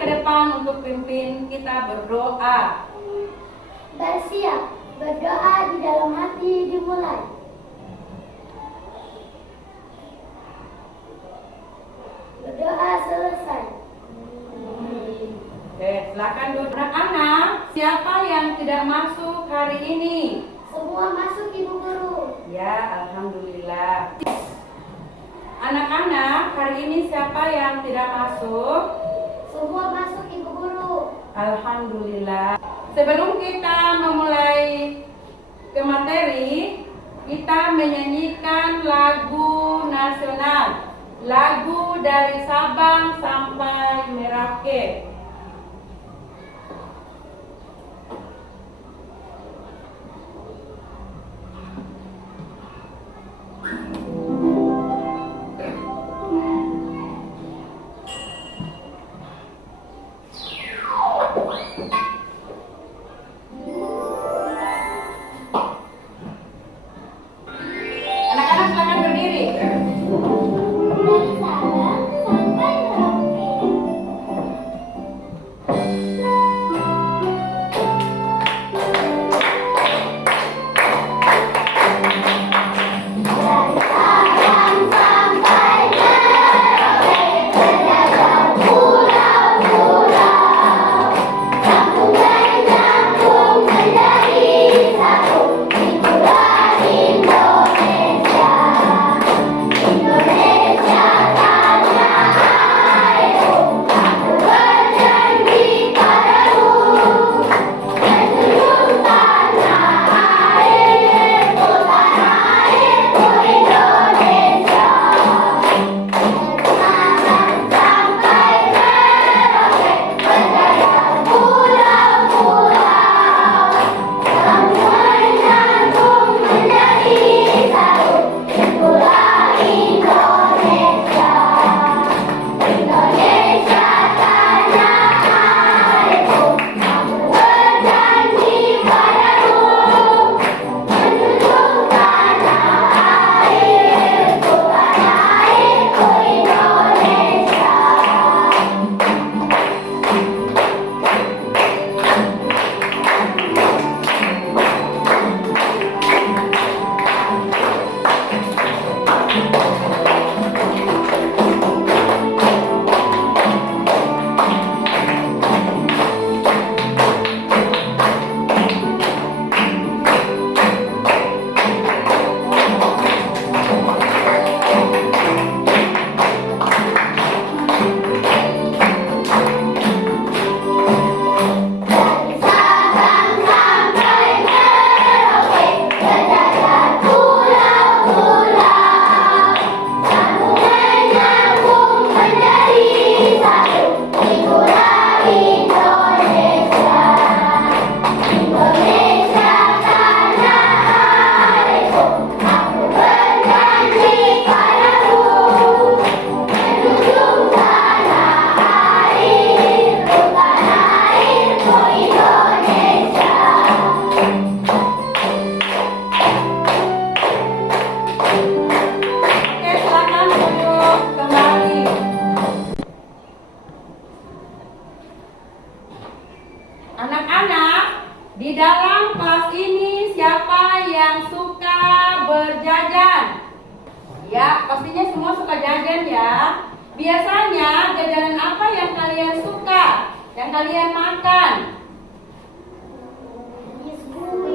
ke depan untuk pimpin kita berdoa. Bersiap, berdoa di dalam hati dimulai. Berdoa selesai. Oke, silakan duduk. Anak-anak, siapa yang tidak masuk hari ini? Semua masuk, Ibu Guru. Ya, alhamdulillah. Anak-anak, hari ini siapa yang tidak masuk? Semua masuk, Ibu Guru. Alhamdulillah. Sebelum kita memulai ke materi, kita menyanyikan lagu nasional. Lagu dari Sabang sampai Merauke. Anak-anak silakan berdiri. Dari Sabang sampai Merauke. Dari Sabang sampai Merauke, berjajah pulau-pulau. Sambung menyambung menjadi satu, itulah Indonesia. Indonesia tanah airku, aku berjanji padamu, menjunjung tanah airku Indonesia. Sabang sampai Merauke, berjajah pulau-pulau. Sambung menyambung menjadi satu, itulah Indonesia. Indonesia tanah airku, aku berjanji padamu, menjunjung tanah airku Indonesia. Dari Sabang sampai Merauke, berjajah pulau-pulau. Sambung menyambung menjadi satu, itulah Indonesia. Indonesia tanah airku, aku berjanji padamu, menjunjung tanah airku Indonesia. Oke, silakan duduk kembali. Anak-anak, di dalam kelas ini siapa yang suka berjajan? Ya, pastinya semua suka jajan ya. Biasanya jajanan apa yang kalian suka? Yang kalian makan?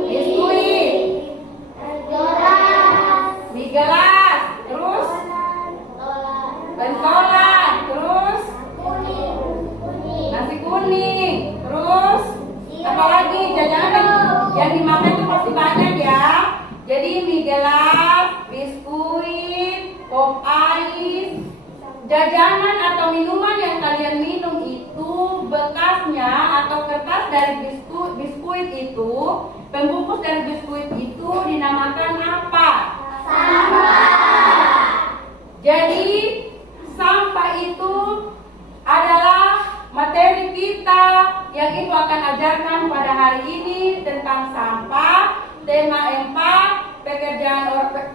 Biskuit, mie gelas, terus pentolan, terus nasi kuning, terus apalagi jajanan yang dimakan itu pasti banyak ya. Jadi mie gelas, biskuit, pop ice, jajanan atau minuman yang kalian minum itu bekasnya atau kertas dari biskuit itu, pembungkus dari biskuit itu dinamakan apa? Sampah. Jadi sampah itu adalah materi kita yang itu akan ajarkan pada hari ini tentang sampah. Tema 4,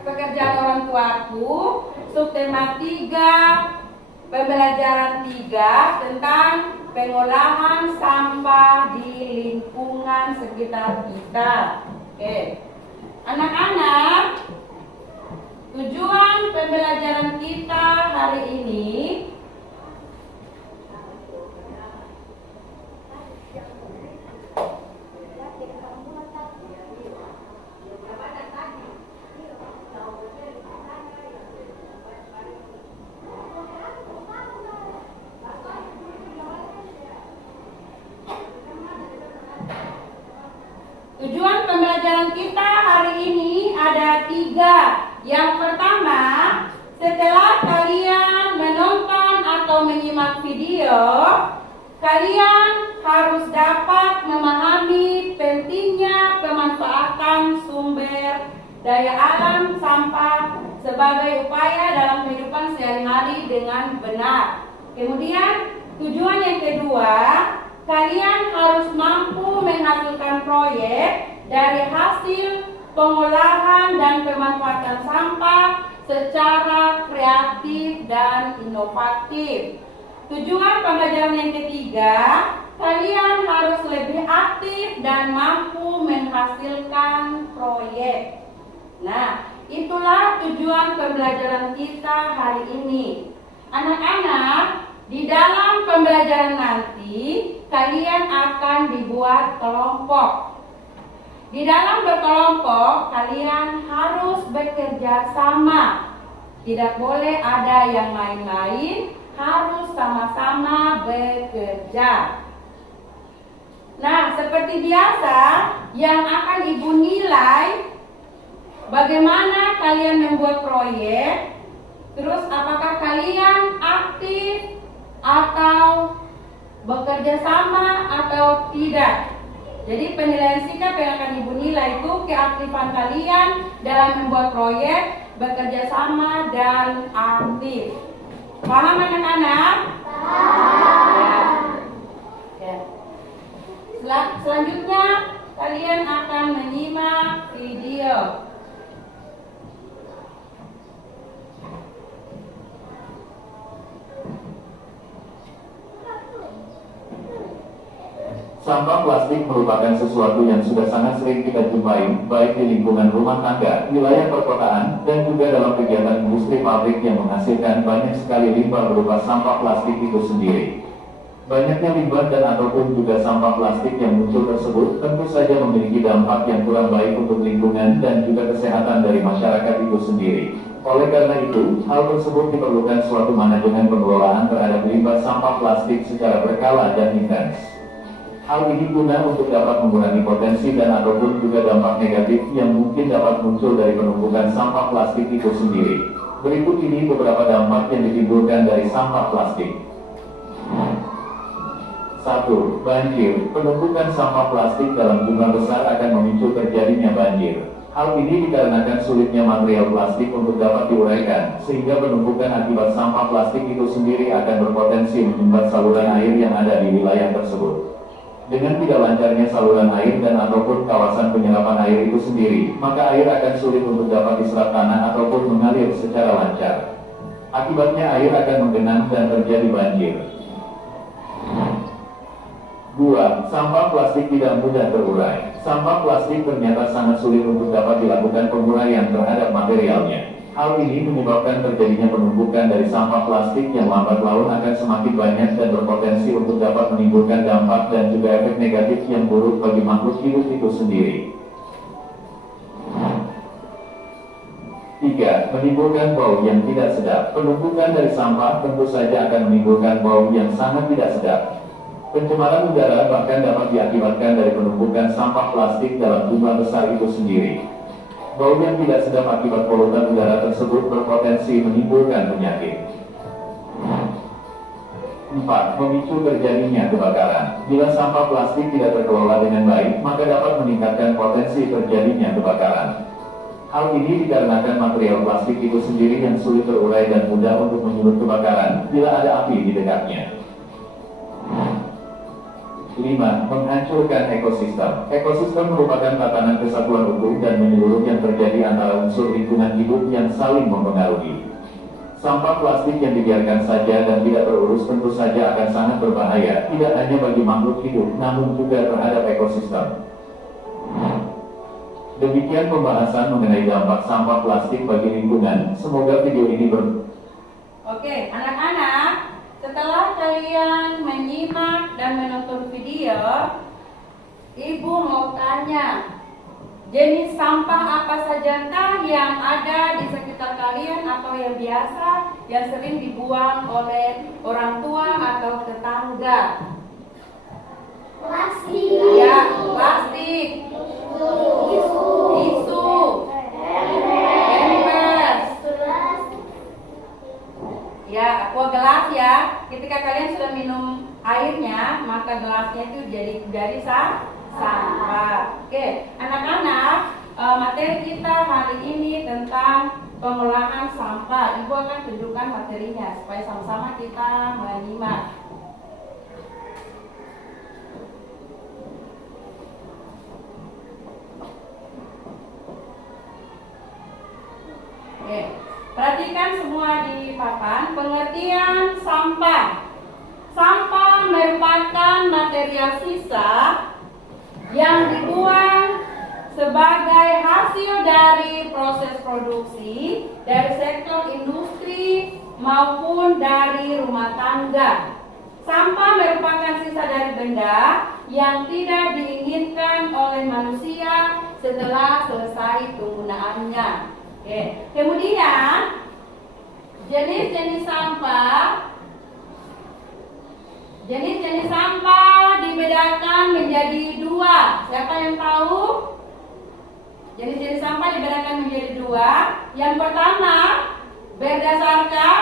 pekerjaan orang tuaku. Subtema 3, pembelajaran 3 tentang pengolahan sampah di lingkungan sekitar kita. Oke. Anak-anak, tujuan pembelajaran kita hari ini ada 3. Yang pertama, setelah kalian menonton atau menyimak video, kalian harus dapat memahami pentingnya pemanfaatan sumber daya alam sampah sebagai upaya dalam kehidupan sehari-hari dengan benar. Kemudian, tujuan yang kedua, kalian harus mampu menghasilkan proyek dari hasil pengolahan dan pemanfaatan sampah secara kreatif dan inovatif. Tujuan pembelajaran yang ketiga, kalian harus lebih aktif dan mampu menghasilkan proyek. Nah, itulah tujuan pembelajaran kita hari ini. Anak-anak, di dalam pembelajaran nanti, kalian akan dibuat kelompok. Di dalam berkelompok, kalian harus bekerja sama. Tidak boleh ada yang main-main, harus sama-sama bekerja. Nah, seperti biasa, yang akan Ibu nilai bagaimana kalian membuat proyek, terus apakah kalian aktif atau bekerja sama atau tidak. Jadi penilaian sikap yang akan Ibu nilai itu keaktifan kalian dalam membuat proyek, bekerja sama, dan aktif. Paham anak-anak? Paham. Ya. Selanjutnya kalian akan menyimak video. Sampah plastik merupakan sesuatu yang sudah sangat sering kita jumpai, baik di lingkungan rumah tangga, wilayah perkotaan, dan juga dalam kegiatan industri pabrik yang menghasilkan banyak sekali limbah berupa sampah plastik itu sendiri. Banyaknya limbah dan ataupun juga sampah plastik yang muncul tersebut tentu saja memiliki dampak yang kurang baik untuk lingkungan dan juga kesehatan dari masyarakat itu sendiri. Oleh karena itu, hal tersebut diperlukan suatu manajemen pengelolaan terhadap limbah sampah plastik secara berkala dan intens. Hal ini guna untuk dapat mengurangi potensi dan ataupun juga dampak negatif yang mungkin dapat muncul dari penumpukan sampah plastik itu sendiri. Berikut ini beberapa dampak yang ditimbulkan dari sampah plastik. 1. Banjir. Penumpukan sampah plastik dalam jumlah besar akan memicu terjadinya banjir. Hal ini dikarenakan sulitnya material plastik untuk dapat diuraikan, sehingga penumpukan akibat sampah plastik itu sendiri akan berpotensi menyumbat saluran air yang ada di wilayah tersebut. Dengan tidak lancarnya saluran air dan ataupun kawasan penyerapan air itu sendiri, maka air akan sulit untuk dapat diserap tanah ataupun mengalir secara lancar. Akibatnya air akan menggenang dan terjadi banjir. 2. Sampah plastik tidak mudah terurai. Sampah plastik ternyata sangat sulit untuk dapat dilakukan penguraian terhadap materialnya. Hal ini menyebabkan terjadinya penumpukan dari sampah plastik yang lambat laun akan semakin banyak dan berpotensi untuk dapat menimbulkan dampak dan juga efek negatif yang buruk bagi makhluk hidup itu sendiri. 3. Menimbulkan bau yang tidak sedap. Penumpukan dari sampah tentu saja akan menimbulkan bau yang sangat tidak sedap. Pencemaran udara bahkan dapat diakibatkan dari penumpukan sampah plastik dalam jumlah besar itu sendiri. Bau yang tidak sedap akibat polutan udara tersebut berpotensi menimbulkan penyakit. 4. Memicu terjadinya kebakaran. Bila sampah plastik tidak terkelola dengan baik, maka dapat meningkatkan potensi terjadinya kebakaran. Hal ini dikarenakan material plastik itu sendiri yang sulit terurai dan mudah untuk menyulut kebakaran bila ada api di dekatnya. 5. Menghancurkan ekosistem. Ekosistem merupakan tatanan kesatuan utuh dan menyeluruh yang terjadi antara unsur lingkungan hidup yang saling mempengaruhi. Sampah plastik yang dibiarkan saja dan tidak terurus tentu saja akan sangat berbahaya, tidak hanya bagi makhluk hidup, namun juga terhadap ekosistem. Demikian pembahasan mengenai dampak sampah plastik bagi lingkungan. Semoga video ini Oke, anak-anak, setelah kalian menyimak dan menonton video, Ibu mau tanya, jenis sampah apa sajakah yang ada di sekitar kalian atau yang biasa yang sering dibuang oleh orang tua atau tetangga? Plastik. Ya, plastik, tisu, pampers, ya, aqua gelas ya. Ketika kalian sudah minum airnya, maka gelasnya itu jadi dari sampah. Oke, anak-anak, materi kita hari ini tentang pengolahan sampah. Ibu akan tunjukkan materinya supaya sama-sama kita menyimak. Oke, perhatikan semua di papan. Pengertian sampah. Sampah merupakan material sisa yang dibuang sebagai hasil dari proses produksi dari sektor industri maupun dari rumah tangga. Sampah merupakan sisa dari benda yang tidak diinginkan oleh manusia setelah selesai penggunaannya. Oke. Kemudian jenis-jenis sampah dibedakan menjadi dua. Siapa yang tahu? Jenis-jenis sampah dibedakan menjadi dua. Yang pertama, berdasarkan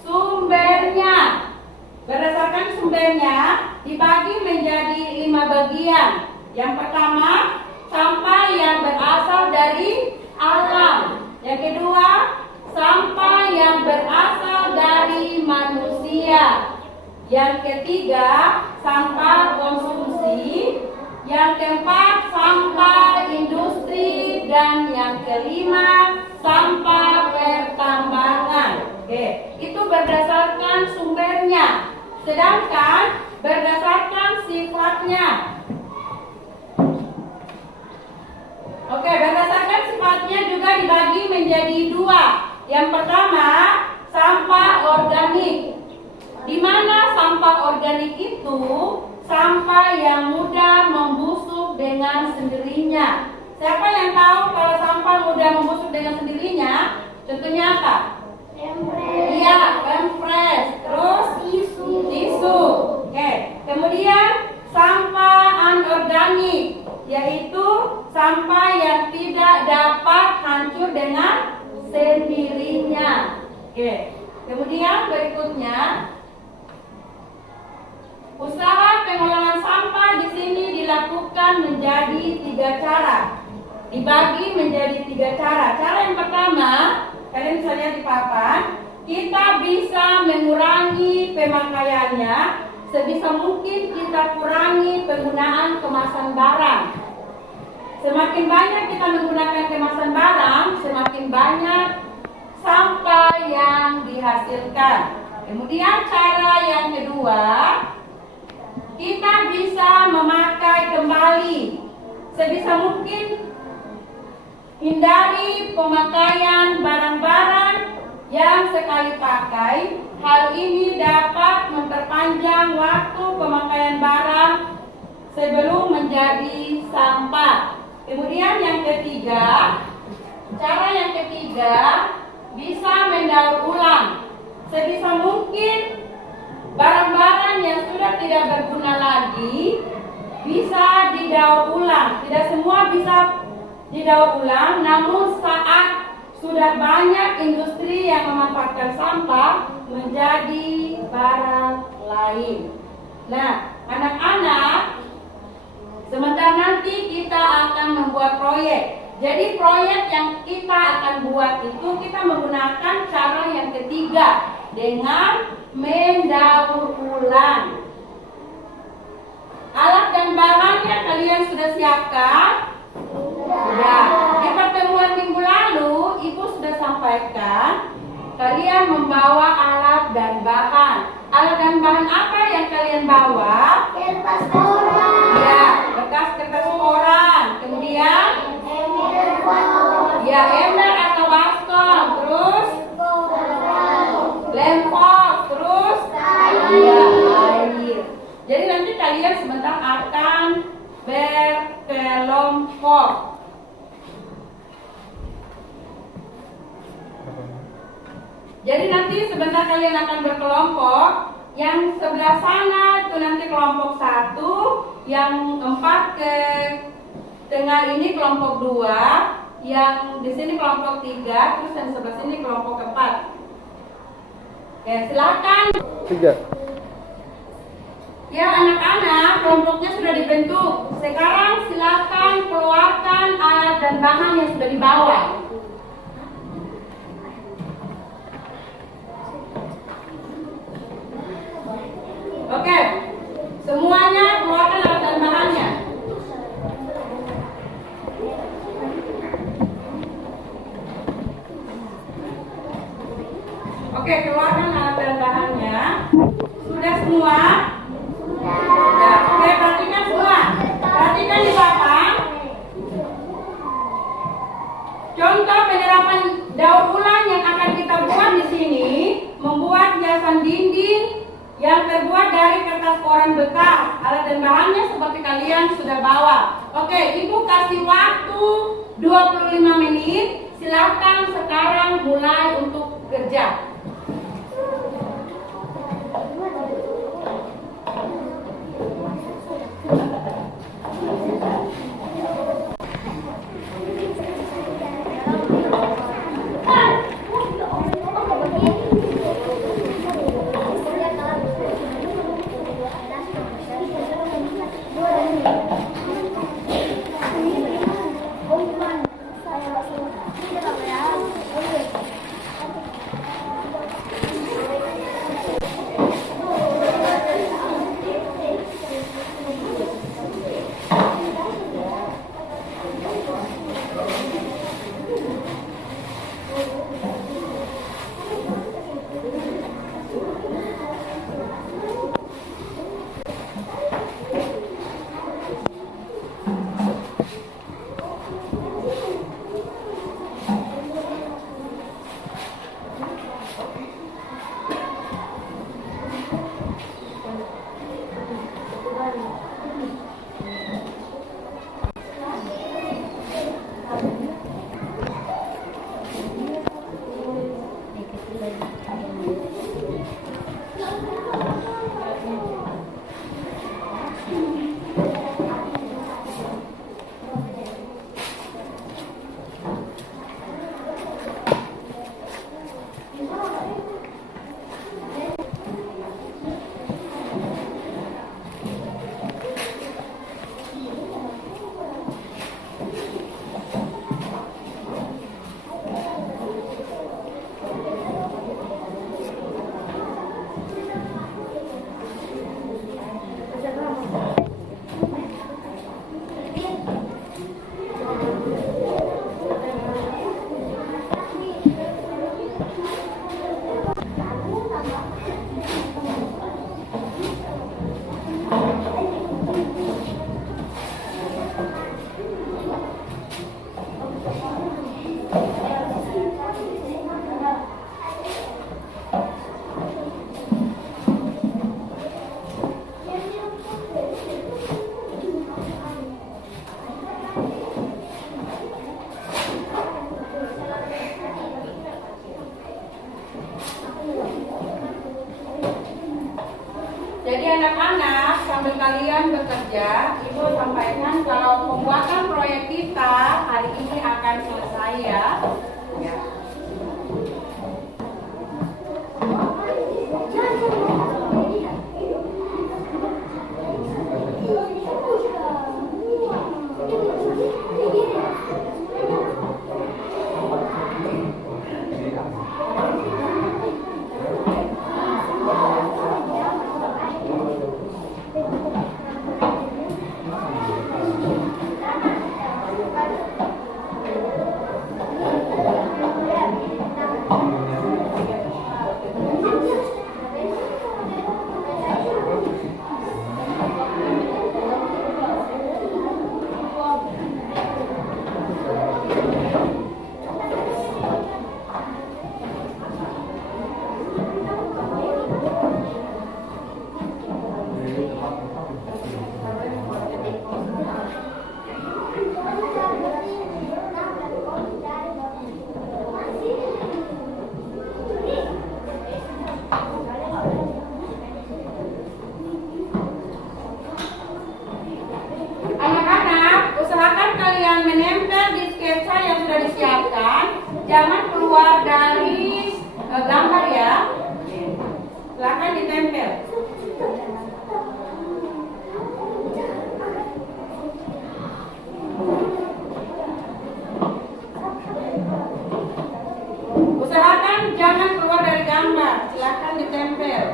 sumbernya. Berdasarkan sumbernya dibagi menjadi 5 bagian. Yang pertama, sampah yang berasal dari alam. Yang kedua, sampah yang berasal dari manusia. Yang ketiga, sampah konsumsi. Yang keempat, sampah industri. Dan yang kelima, sampah pertambangan. Oke, itu berdasarkan sumbernya. Sedangkan berdasarkan sifatnya. Oke, berdasarkan sifatnya juga dibagi menjadi dua. Yang pertama, sampah organik. Di mana sampah organik itu sampah yang mudah membusuk dengan sendirinya. Siapa yang tahu kalau sampah mudah membusuk dengan sendirinya? Contohnya apa? Iya, pampers. Terus tisu. Oke. Kemudian sampah anorganik, yaitu sampah yang tidak dapat hancur dengan sendirinya. Oke. Kemudian berikutnya, usaha pengolahan sampah di sini dilakukan menjadi 3 cara. Dibagi menjadi 3 cara. Cara yang pertama, kalian bisa lihat di papan, kita bisa mengurangi pemakaiannya. Sebisa mungkin kita kurangi penggunaan kemasan barang. Semakin banyak kita menggunakan kemasan barang, semakin banyak sampah yang dihasilkan. Kemudian cara yang kedua, kita bisa memakai kembali. Sebisa mungkin hindari pemakaian barang-barang yang sekali pakai. Hal ini dapat memperpanjang waktu pemakaian barang sebelum menjadi sampah. Kemudian yang ketiga, cara yang ketiga, bisa mendaur ulang. Sebisa mungkin barang-barang yang sudah tidak berguna lagi bisa didaur ulang. Tidak semua bisa didaur ulang, namun saat sudah banyak industri yang memanfaatkan sampah menjadi barang lain. Nah, anak-anak, sebentar nanti kita akan membuat proyek. Jadi proyek yang kita akan buat itu kita menggunakan cara yang ketiga dengan mendaur ulang. Alat dan barangnya kalian sudah siapkan? Sudah. Di pertemuan minggu lalu Ibu sudah sampaikan kalian membawa alat dan bahan. Alat dan bahan apa yang kalian bawa? Kertas koran. Ya, bekas kertas koran. Kemudian, ya ember atau baskom. Terus, lem fox. Terus, ya air. Jadi nanti kalian sebentar akan berkelompok. Jadi nanti sebentar kalian akan berkelompok. Yang sebelah sana itu nanti kelompok 1, yang 4 ke tengah ini kelompok 2, yang di sini kelompok 3, terus yang sebelah sini kelompok 4. Oke, silakan. 3. Ya anak-anak, kelompoknya sudah dibentuk. Sekarang silakan keluarkan alat dan bahan yang sudah dibawa. Oke, semuanya keluarkan alat dan bahannya. Oke, keluarkan alat dan bahannya. Sudah semua? Sudah. Oke, perhatikan semua. Perhatikan di papan. Contoh penerapan daur ulang yang akan kita buat di sini, membuat hiasan dinding yang terbuat dari kertas koran bekas. Alat dan bahannya seperti kalian sudah bawa. Oke, Ibu kasih waktu 25 menit. Silakan sekarang mulai untuk kerja. Jadi anak-anak, sambil kalian bekerja, Ibu sampaikan kalau pembuatan proyek kita hari ini akan selesai ya. Anak-anak, usahakan kalian menempel di sketsa yang sudah disiapkan. Jangan keluar dari gambar ya. Silakan ditempel. Usahakan jangan keluar dari gambar. Silakan ditempel.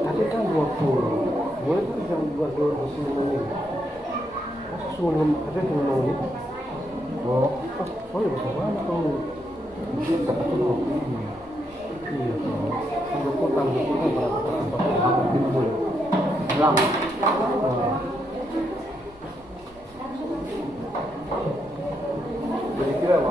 Tapi kan 20. Boleh kan jam 22 menit. Sebelum ada yang mau gitu. Oh ya betul banget tuh. Dia tak tahu ini. Iya tuh. Udah potong berapa timbul. Bilang. Jadi kira apa?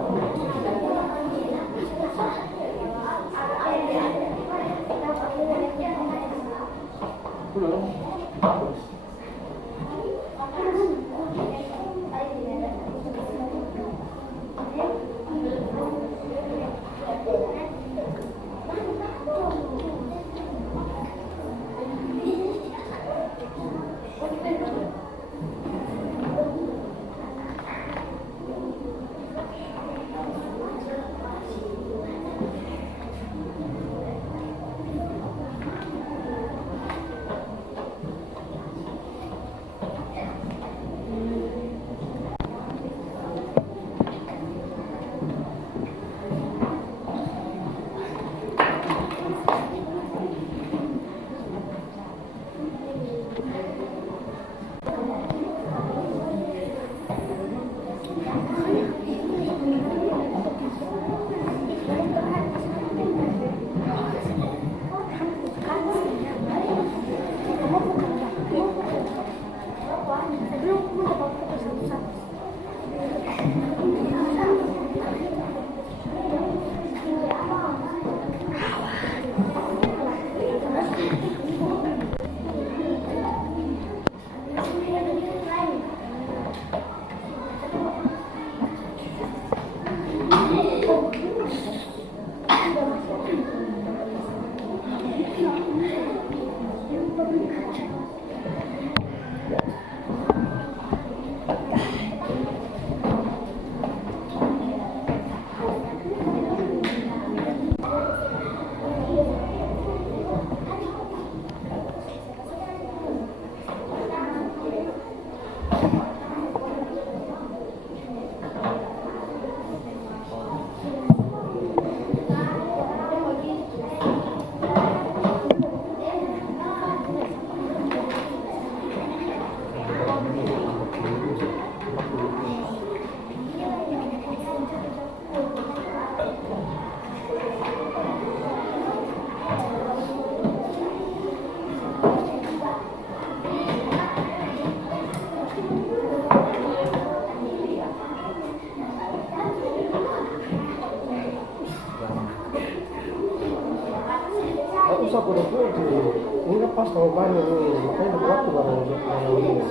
Usah pura-pura ini kan pas tahu banyak nih, makanya udah waktu baru ini.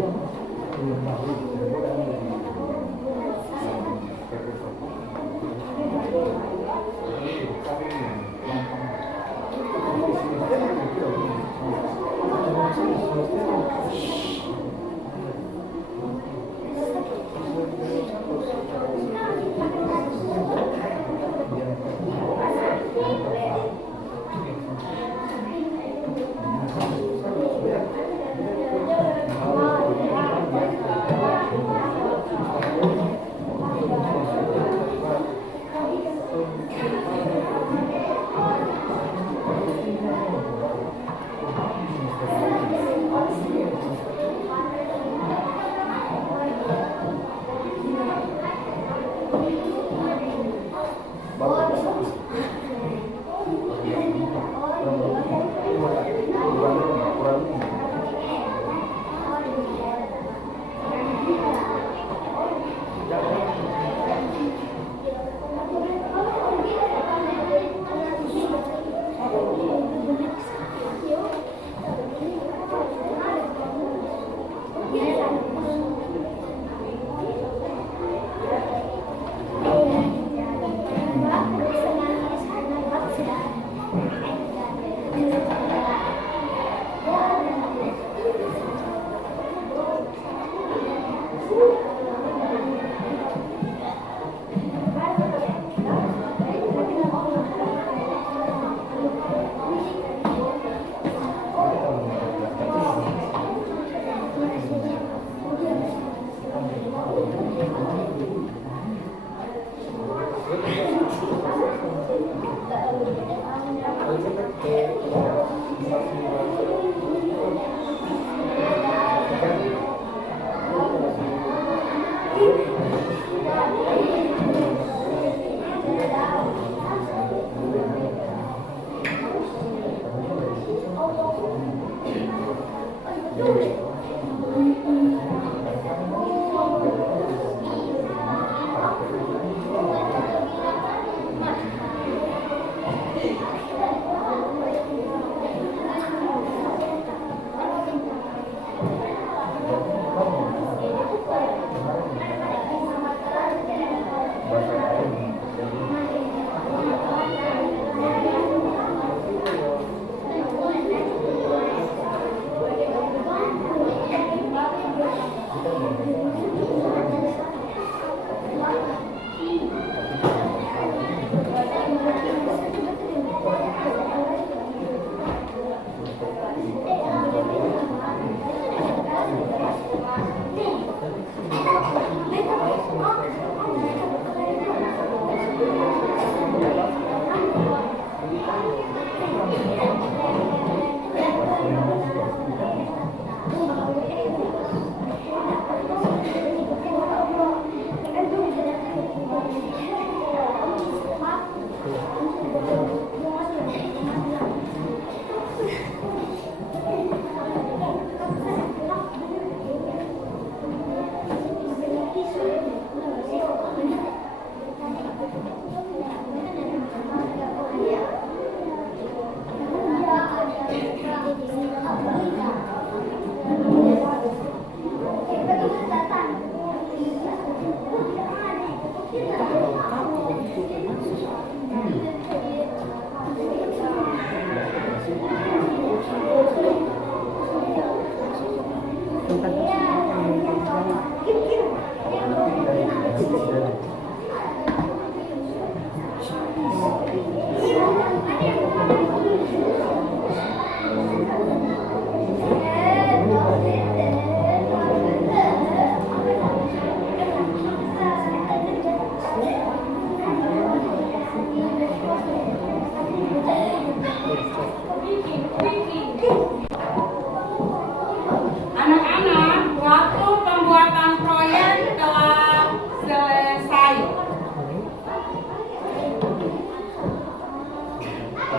Iya.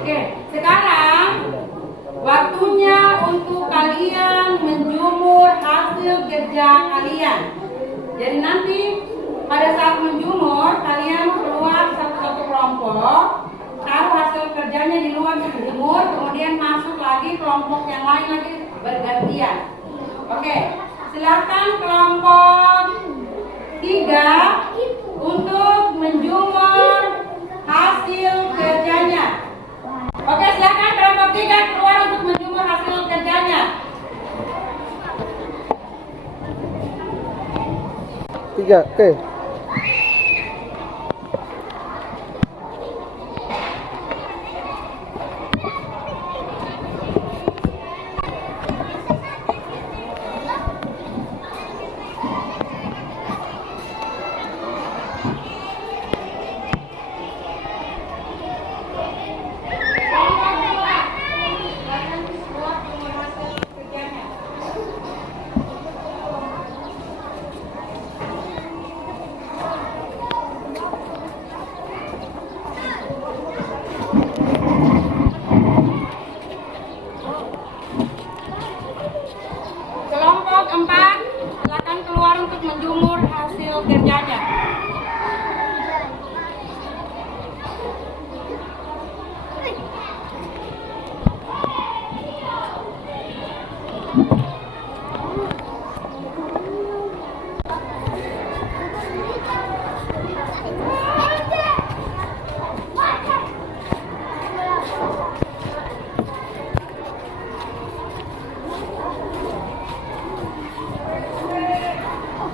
Oke, sekarang waktunya untuk kalian menjumur hasil kerja kalian. Jadi nanti pada saat menjumur, kalian keluar satu-satu kelompok, taruh hasil kerjanya di luar menjumur, kemudian masuk lagi kelompok yang lain lagi bergantian. Oke, silakan kelompok 3 untuk menjumur hasil kerjanya. Oke, silakan kelompok 3 keluar untuk menjumur hasil kerjanya. 3, oke. Kelompok 4 silakan keluar untuk menjumur hasil kerjanya.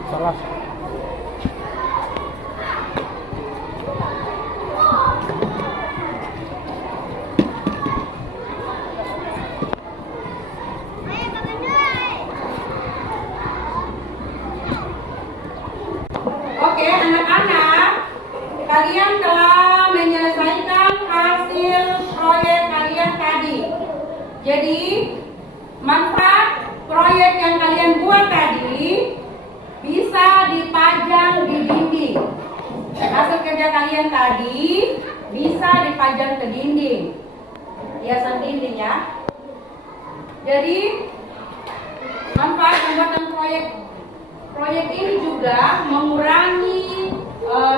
Salah. Oke, anak-anak, kalian telah menyelesaikan hasil proyek kalian tadi. Jadi, manfaat proyek yang kalian buat tadi bisa dipajang di dinding. Hasil kerja kalian tadi bisa dipajang ke dinding, hiasan dinding ya. Jadi Manfaat pembuatan proyek ini juga mengurangi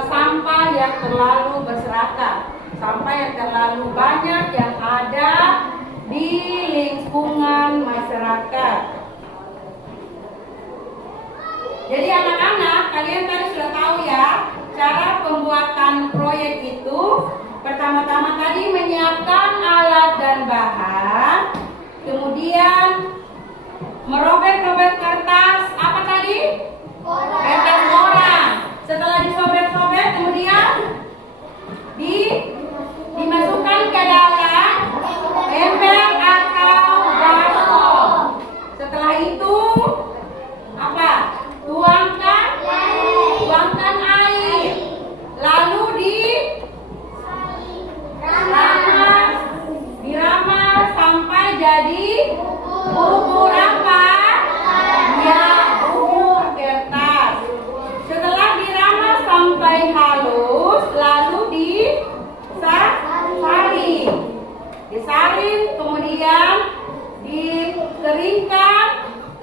sampah yang terlalu berserakan, sampah yang terlalu banyak yang ada di lingkungan masyarakat. Jadi anak-anak, kalian tadi sudah tahu ya, cara pembuatan proyek itu pertama-tama tadi menyiapkan alat dan bahan, kemudian merobek-robek kertas, apa tadi? Kertas koran. Setelah disobek-sobek, kemudian dimasukkan ke dalam ember atau baskom. Setelah itu apa? Tuangkan air. Lalu diramas sampai jadi bubur apa? Ya, bubur kertas. Setelah diramas sampai halus, lalu disaring, kemudian dikeringkan,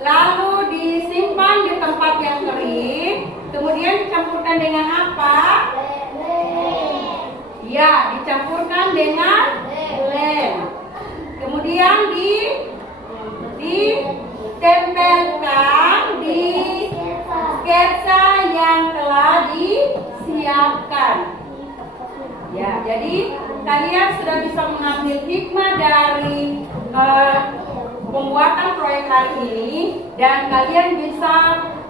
lalu disimpan di tempat yang kering, kemudian dicampurkan dengan apa? Ya, dicampurkan dengan lem. Kemudian ditempelkan di sketsa yang telah disiapkan. Ya, jadi kalian sudah bisa mengambil hikmah dari pembuatan proyek hari ini, dan kalian bisa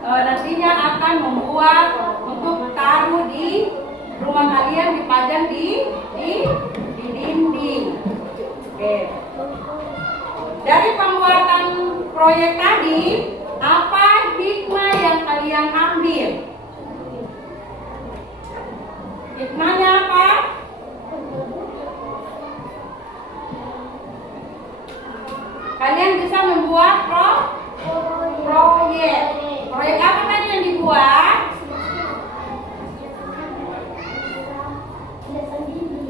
nantinya akan membuat untuk taruh di rumah kalian, dipajang di dinding. Oke. Dari pembuatan proyek tadi, apa hikmah yang kalian ambil? Hikmahnya apa? Kalian bisa membuat proyek. Proyek apa tadi yang dibuat?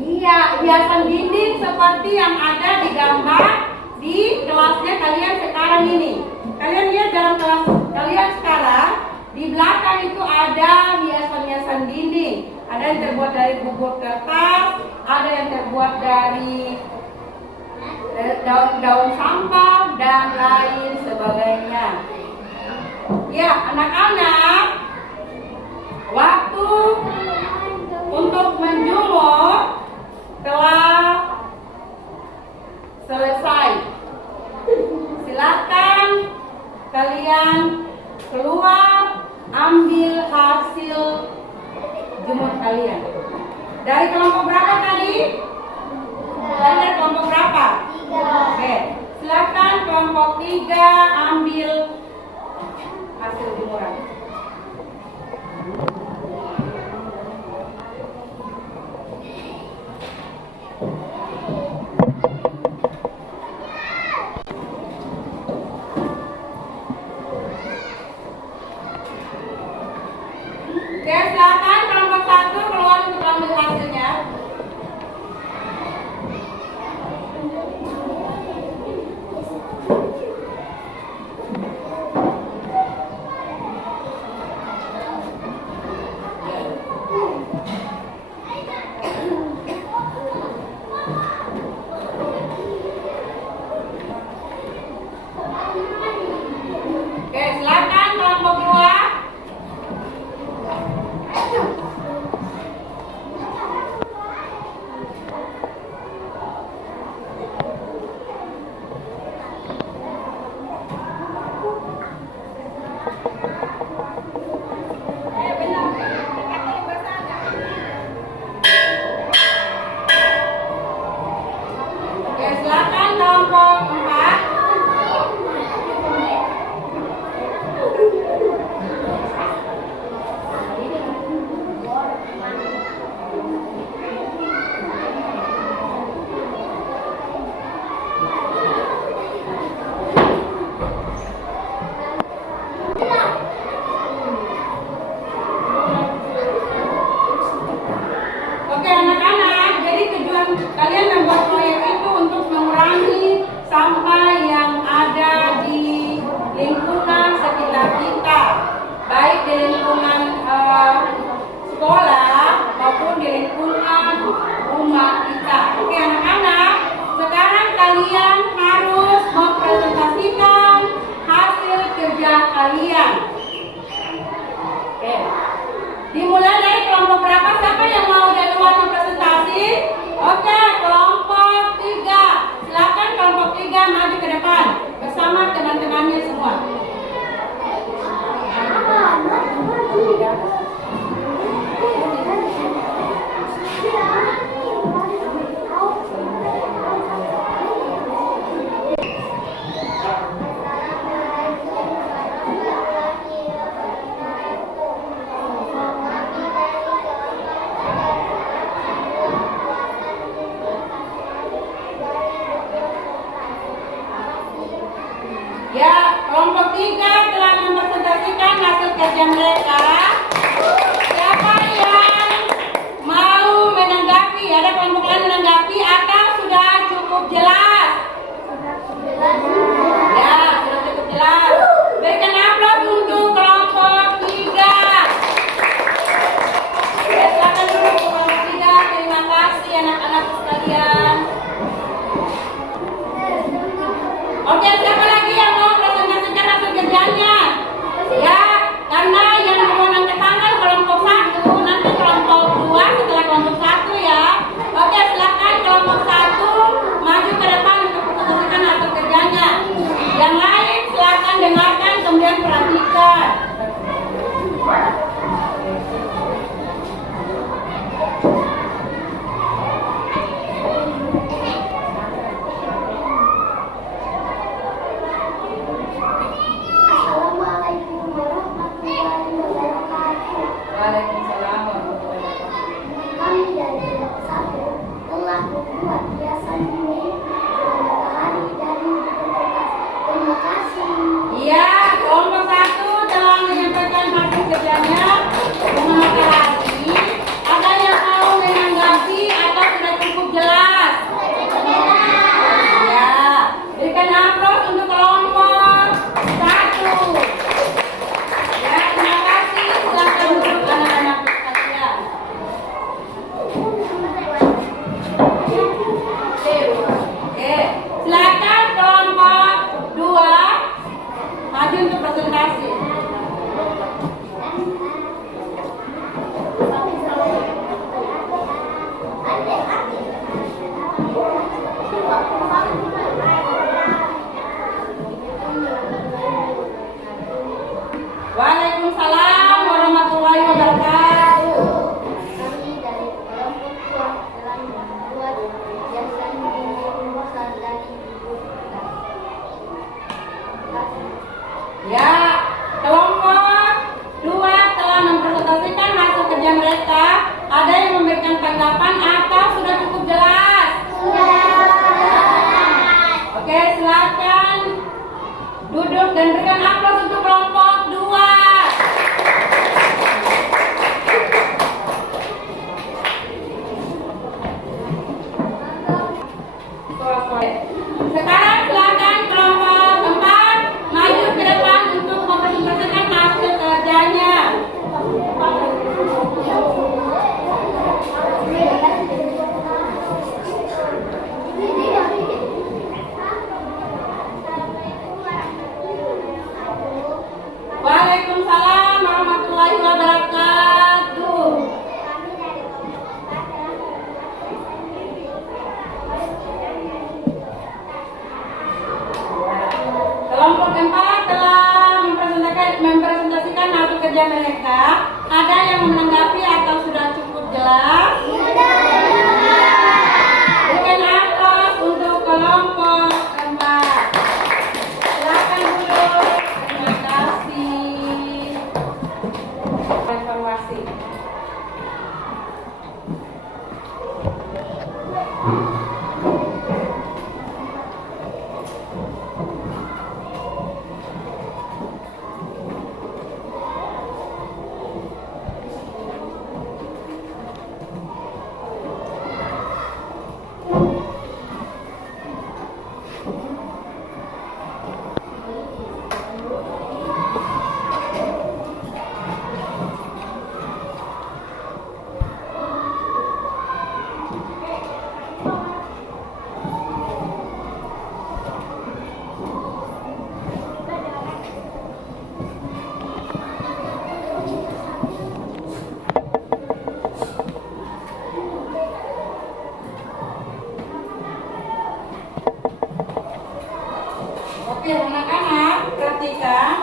Iya, hiasan dinding seperti yang ada di gambar di kelasnya kalian sekarang ini. Kalian lihat dalam kelas kalian sekarang, di belakang itu ada hiasan-hiasan dinding. Ada yang terbuat dari bubur kertas, ada yang terbuat dari daun-daun sampah dan lain sebagainya. Ya, anak-anak, waktu untuk menjemur telah selesai. Silakan kalian keluar ambil hasil jemur kalian. Dari kelompok berapa tadi? Dari kelompok berapa? 3. Oke, silakan kelompok 3 ambil hasil jemuran. Oke, silakan kelompok 1 keluar untuk ambil hasilnya. kerja mereka. Siapa yang mau menanggapi? Ada kelompok lain menanggapi atau sudah cukup jelas? Ya, sudah cukup jelas. Berikan aplaus untuk kelompok 3. Ya, silakan dulu kelompok 3. Terima kasih anak-anak sekalian. Oke, siapa lagi yang mau presentasikan hasil kerjanya? Ya, karena yang mau angkat tangan kelompok 1, nanti kelompok 2 setelah kelompok 1 ya. Oke, silakan kelompok 1 maju ke depan untuk presentasikan hasil kerjanya. Yang lain silakan dengarkan kemudian perhatikan. Assalamualaikum warahmatullahi wabarakatuh. Waalaikumsalam warahmatullahi wabarakatuh. Kami dari kelompok 1 telah membuat hiasan ini pada matahari dari kertas. Terima kasih. Iya, kelompok 1 telah menyampaikan hasil kerjanya bunga matahari. Ada yang mau menanggapi atau sudah cukup jelas? Ya, berikan aplaus untuk kelompok 1. Ya, terima kasih. Silakan duduk anak-anak sekalian. Oke, silakan kelompok 2 maju untuk presentasi. Waalaikumsalam warahmatullahi wabarakatuh. Kami dari kelompok 2 telah membuat hiasan ini besar dari kertas. Ya, kelompok 2 telah mempresentasikan hasil kerja mereka. Ada yang memberikan tanggapan atau sudah cukup jelas? Oke, silakan duduk dan berikan aplaus untuk kelompok 2. Sekarang silakan kelompok 4 maju ke depan untuk mempresentasikan hasil kerjanya. Waalaikumsalam warahmatullahi wabarakatuh. Kelompok 4 telah mempresentasikan hasil kerja mereka. Ada yang menanggapi atau sudah cukup jelas? Berikan aplaus untuk kelompok 4. Silakan dulu. Terima kasih. Evaluasi. Oke, anak-anak, perhatikan.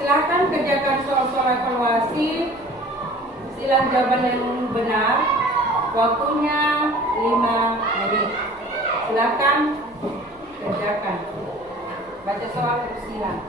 Silahkan kerjakan soal-soal evaluasi. Silang jawaban yang benar. Waktunya 5 menit. Silahkan kerjakan. Baca soal terus silang.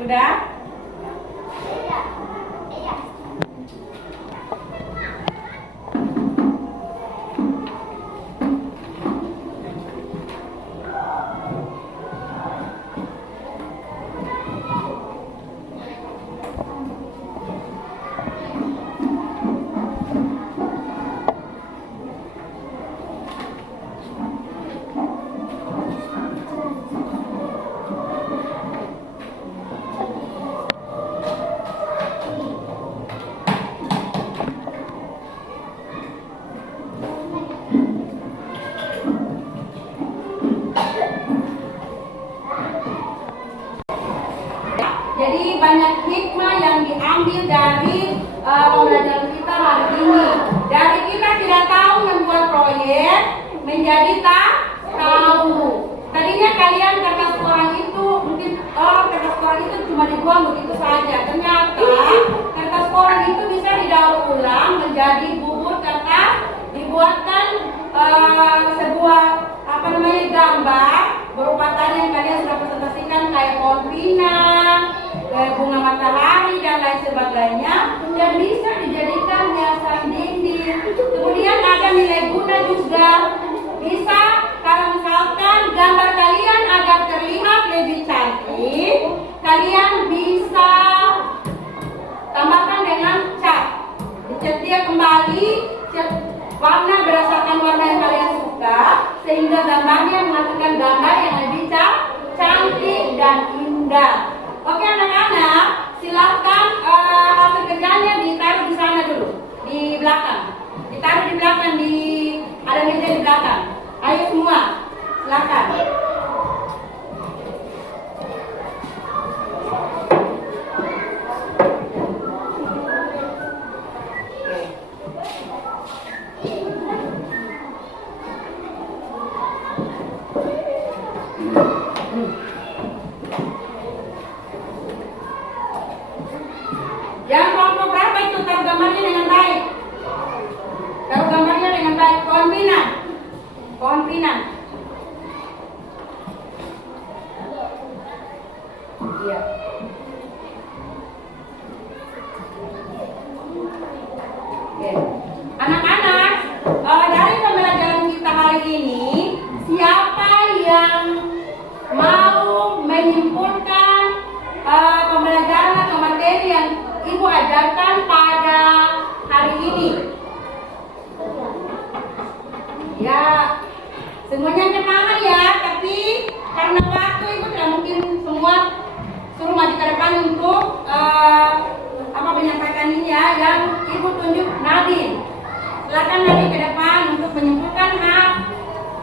Sudah? Jadi banyak hikmah yang diambil dari pembelajaran kita hari ini. Dari kita tidak tahu membuat proyek menjadi tahu. Tadinya kalian kertas koran itu mungkin kertas koran itu cuma dibuang begitu saja. Ternyata kertas koran itu bisa didaur ulang menjadi bubur kertas, dibuatkan sebuah gambar berupa tadi yang kalian sudah presentasikan kayak pohon pinang, bunga matahari dan lain sebagainya, dan bisa dijadikan hiasan dinding. Kemudian ada nilai guna juga. Bisa kalau misalkan gambar kalian agar terlihat lebih cantik, kalian bisa tambahkan dengan cat. Dicat dia kembali, cat warna berdasarkan warna yang kalian suka, sehingga gambarnya menghasilkan gambar yang lebih cantik dan indah. Oke anak-anak, silahkan hasil kerjanya ditaruh di sana dulu, di belakang. Ditaruh di belakang, ada meja di belakang. Ayo semua, silakan. Yang kelompok berapa itu taruh gambarnya dengan baik? Taruh gambarnya dengan baik. Pohon pinang. Pohon pinang. Iya. Oke. Anak-anak, dari pembelajaran kita hari ini, siapa yang mau menyimpulkan pembelajaran atau materi yang Ibu ajarkan pada hari ini? Ya, semuanya semangat ya, tapi karena waktu Ibu tidak mungkin semua suruh maju ke depan untuk menyampaikan ini ya. Yang Ibu tunjuk Nadine. Silakan Nadine ke depan untuk menyimpulkan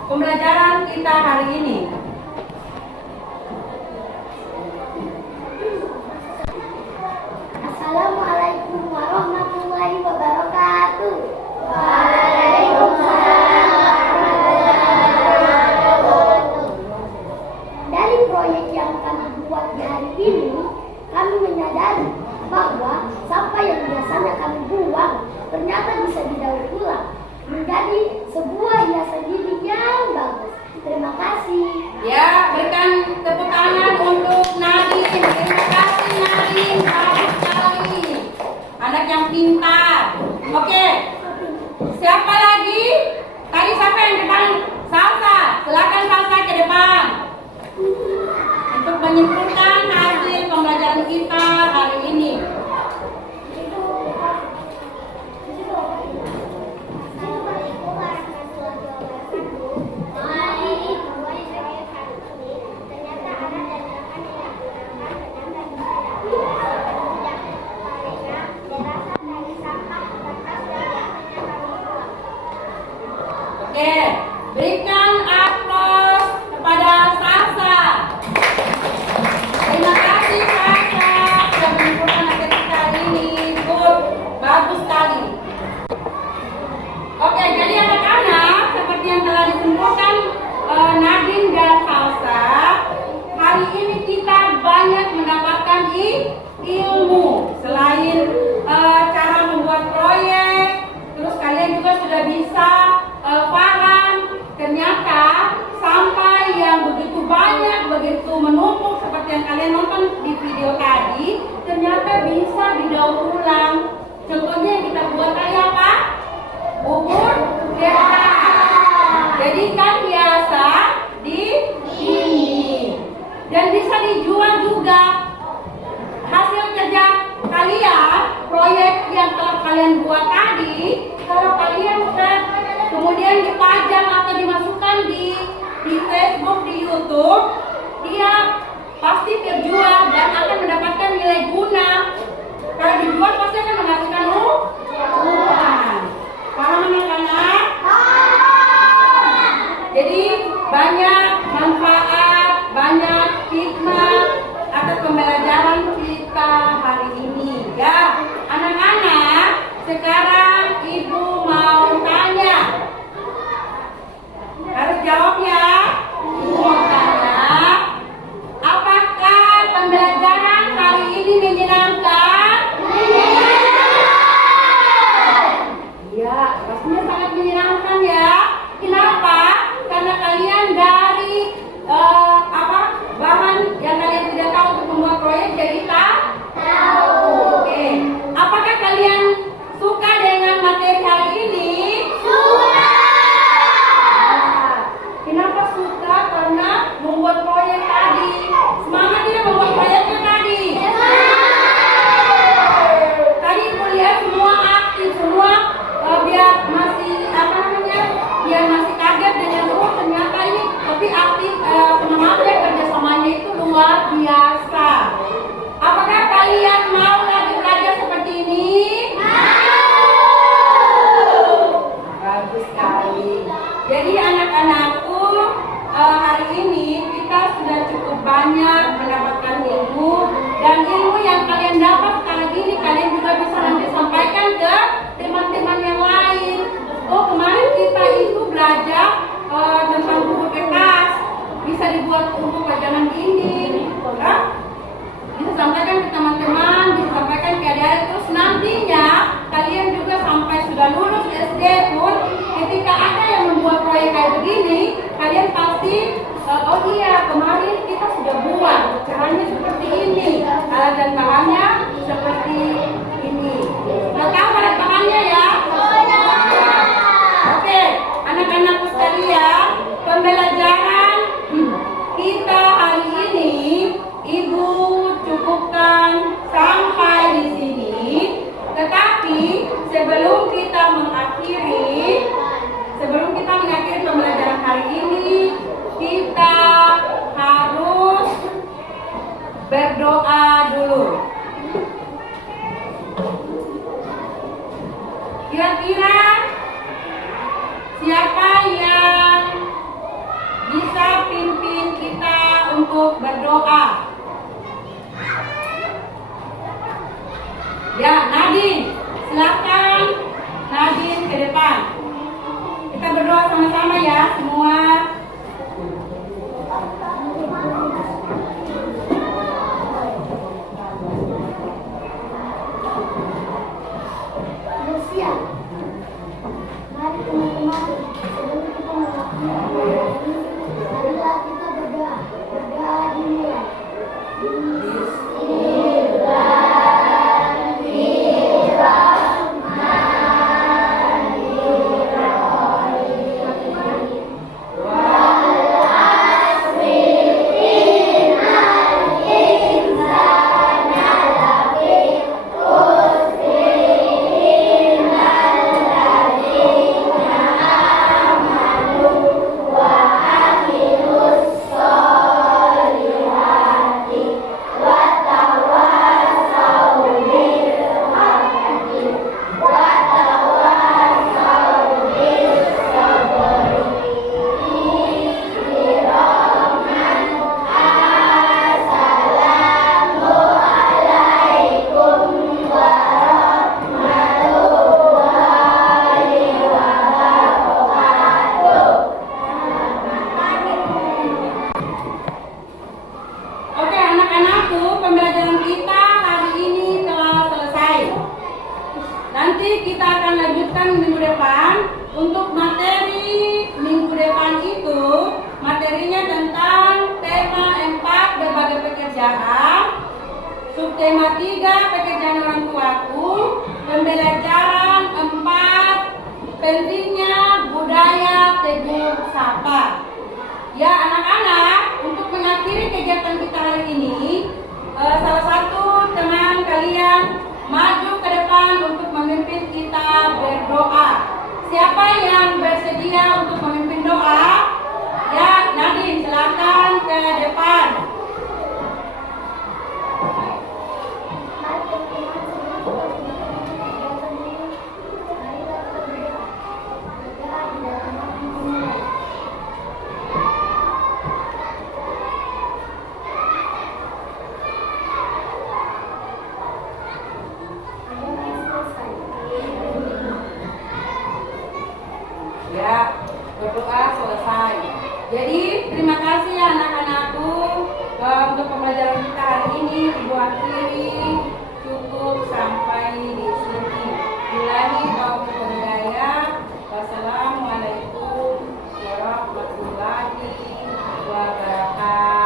pembelajaran kita hari ini. Assalamualaikum warahmatullahi wabarakatuh. Waalaikumsalam warahmatullahi wabarakatuh. Dari proyek yang kami buat di hari ini, kami menyadari bahwa sampah yang biasanya kami buang ternyata bisa didaur ulang menjadi sebuah hiasan dinding yang bagus. Terima kasih. Ya, berikan tepuk tangan untuk Nadine. Terima kasih Nadine, bagus sekali. Anak yang pintar. Oke, siapa lagi? Tadi siapa yang depan? Salsa. Silakan Salsa ke depan untuk menyimpulkan hasil pembelajaran kita hari ini. Oke, berikan aplaus kepada Salsa. Terima kasih Salsa sudah menyimpulkan materi kita hari ini. Good, bagus sekali. Oke, jadi anak-anak seperti yang telah disimpulkan Nadine dan Salsa, hari ini kita banyak mendapatkan ilmu selain cara membuat proyek. Terus kalian juga sudah bisa paham ternyata sampah yang begitu banyak, begitu menumpuk seperti yang kalian nonton di video tadi ternyata bisa didaur ulang. Contohnya yang kita buat kayak apa? Bubur ketan. Jadi kan biasa di dinding dan bisa dijual juga. Hasil kerja kalian, proyek yang telah kalian buat tadi, kalau kalian kemudian dipajang atau dimasukkan di Facebook, di YouTube, dia pasti terjual dan akan mendapatkan nilai guna. Kalau dijual pasti akan menghasilkan uang. Paham anak-anak? Jadi banyak manfaat, banyak hikmah atas pembelajaran kita hari ini ya. Anak-anak, sekarang ibu mau tanya. Harus jawab ya. Ibu mau tanya, apakah pembelajaran hari ini menyenangkan? Iya, pastinya sangat menyenangkan ya. Kenapa? Karena kalian dari bahan yang kalian tidak tahu untuk membuat proyek jadi tahu. Oke. Apakah kalian suka dengan materi hari ini? Suka. Kenapa suka? Karena membuat proyek tadi. Semangat tidak membuat proyeknya tadi? Tadi kuliah semua aktif, semua biar masih biar masih kaget dengan ternyata ini tapi aktif, semangatnya kerjasamanya itu luar biasa. Apakah kalian mau lagi belajar seperti ini? Bagus sekali. Jadi anak-anakku, hari ini kita sudah cukup banyak mendapatkan ilmu, dan ilmu yang kalian dapat kali ini kalian juga bisa nanti sampaikan ke teman-teman yang lain. Oh, kemarin kita itu belajar tentang buku kertas, bisa dibuat untuk pajangan dinding, ya? Bisa sampaikan ke teman-teman, bisa sampaikan ke adik-adik. Terus nantinya kalian juga sampai sudah lulus SD pun, ketika ada yang membuat proyek kayak begini, kalian pasti oh iya kemarin kita sudah buat caranya seperti ini, alat dan bahannya seperti ini. Tahu alat bahannya ya? Oke, anak-anakku sekalian, pembelajaran kita hari ini Ibu cukupkan sampai di sini. Tetapi sebelum kita mengakhiri pembelajaran hari ini, kita harus berdoa dulu. Kira-kira siapa yang bisa pimpin kita untuk berdoa? Ya, Nadine, silakan Nadine ke depan. Kita berdoa sama-sama ya semua. Siap. Mari teman-teman, sebelum kita melakukan marilah kita berdoa. Berdoa dimulai. Nanti kita akan lanjutkan minggu depan. Untuk materi minggu depan itu, materinya tentang tema 4 berbagai pekerjaan. Tema 3 pekerjaan orang tuaku, pembelajaran 4, pentingnya budaya tegur sapa. Ya anak-anak, untuk mengakhiri kegiatan kita hari ini, salah satu teman kalian maju ke depan untuk memimpin kita berdoa. Siapa yang bersedia untuk memimpin doa? Ya, Nadine, silakan ke depan. Ya, berdoa selesai. Jadi terima kasih ya anak-anakku untuk pembelajaran kita hari ini. Ibu akhiri cukup sampai di sini. Bilahi taufiq wal hidayah. Wassalamualaikum warahmatullahi wabarakatuh.